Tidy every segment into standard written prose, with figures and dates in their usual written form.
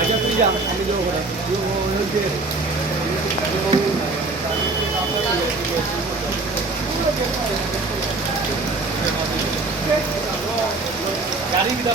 আচ্ছা তুই যা আমি দেবো গাড়ি দিতে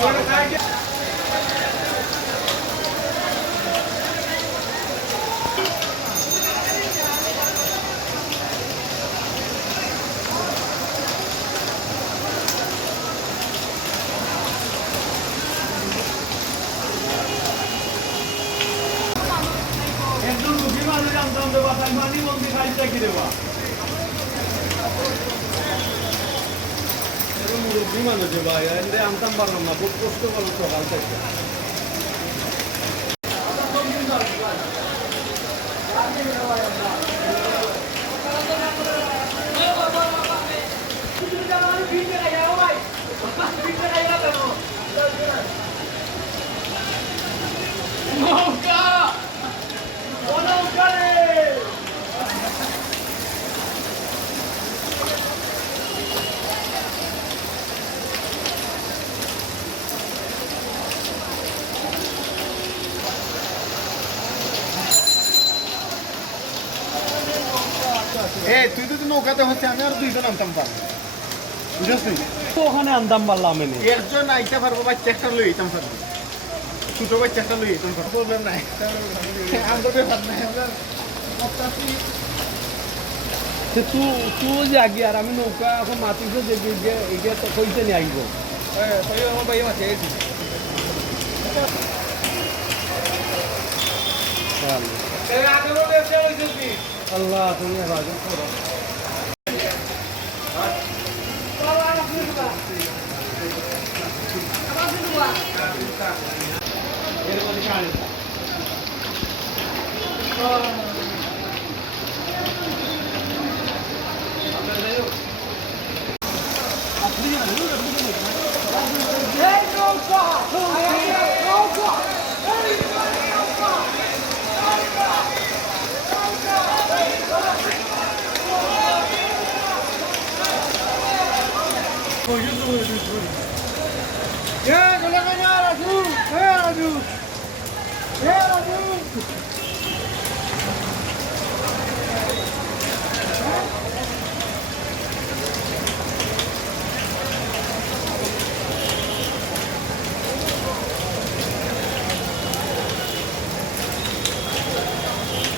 একজন দুঃখী মানুষ জানতাম দেবা তাই মানি মন্দির খাইতে কি দেবা মুরব্বী মানুষ ভাই এনে আনতাম পারলাম না খুব কষ্ট করলো সকাল থেকে তুই তো নৌকাতে হচ্ছে আমি আর দুইজন আনতাম পারবো বুঝছিস ওখানে আনতাম পারলাম আমি একজন আইতে পারবো বাচ্চা একটা লই যেতাম পারবো ছোট বাচ্চা একটা লই যেতাম পারবো প্রবলেম নাই আমাদের ব্যাপার নাই তুই যে আগে আর আমি নৌকা এখন মাতিছে যে এটা তো কইতে নিয়ে আসবো আমার ভাই মাছে আল্লাহ তুমি রাজা করো Yeah, go let me know, Raju. Hey, Raju. Hey, Raju.